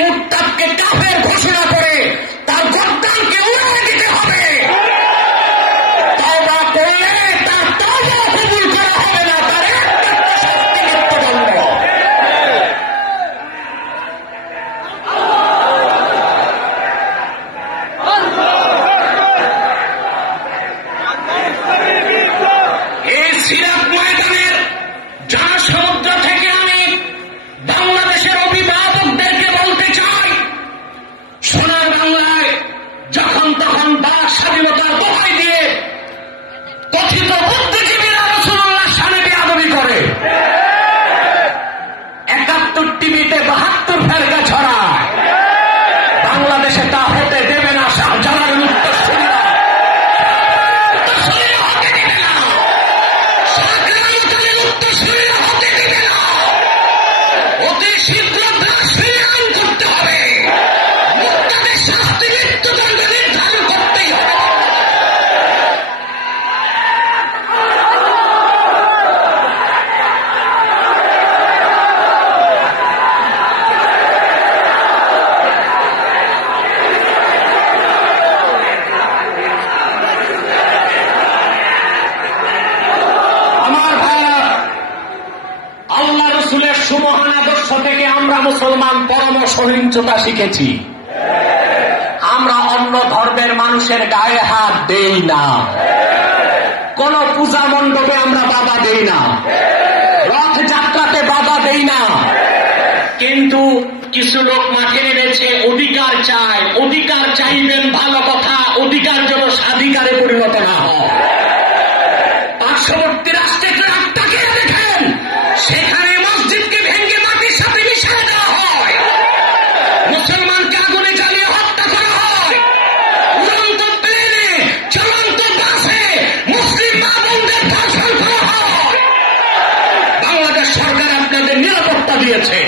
মুরতাদকে কাফের ঘোষণা করে তার গদ্দানকে উড়িয়ে দিতে হবে। তওবা করলে তার তওবা কবুল করা হবে না, তার একমাত্র শাস্তি মৃত্যুদণ্ড। এই সিরাত ময়দানের জনসমুদ্র থেকে আমি বাংলাদেশের অভিভাবকদেরকে বলতে চাই, সোনার বাংলায় যখন তখন বাক স্বাধীনতার দোহাই দিয়ে কথিত বুদ্ধিজীবীরা রাসূলুল্লাহর শানে বেয়াদবি করে, ৭১ টিভিতে ৭২ ফেরকা ছড়ায়, বাংলাদেশে তা হতে দেবে না। শাহজালালের উত্তরসূরিরা হতে দেবে না, শাহজালালের উত্তরসূরিরা হতে দেবে না। অতি শীঘ্র রাষ্ট্রীয় আইন করতে হবে, মুরতাদের শাস্তি মৃত্যুদণ্ড নির্ধারণ করতেই হবে। আমার ভাইরা, আল্লাহ রসুলের সুমহান আদর্শ থেকে আমরা মুসলমান পরম সহিংসতা শিখেছি। আমরা অন্য ধর্মের মানুষের গায়ে হাত দেই না, কোন পূজা মণ্ডপে আমরা বাধা দেই না, রথযাত্রাতে বাধা দেই না। কিন্তু কিছু লোক মাঠে নেমেছে, অধিকার চায়। অধিকার চাইবেন, ভালো কথা, অধিকার যেন স্বাধিকারে পরিণত না হয়। পার্শ্ববর্তী রাষ্ট্রে তাকিয়ে দেখেন, সেখানে মসজিদকে ভেঙে মাটির সাথে মিশিয়ে দেওয়া হয়, মুসলমানকে আগুনে জ্বালিয়ে হত্যা করা হয়, উড়ন্ত প্লেনে চলন্ত বাসে মুসলিম মা বোনদের ধর্ষণ করা হয়। বাংলাদেশ সরকার আপনাদের নিরাপত্তা দিয়েছে,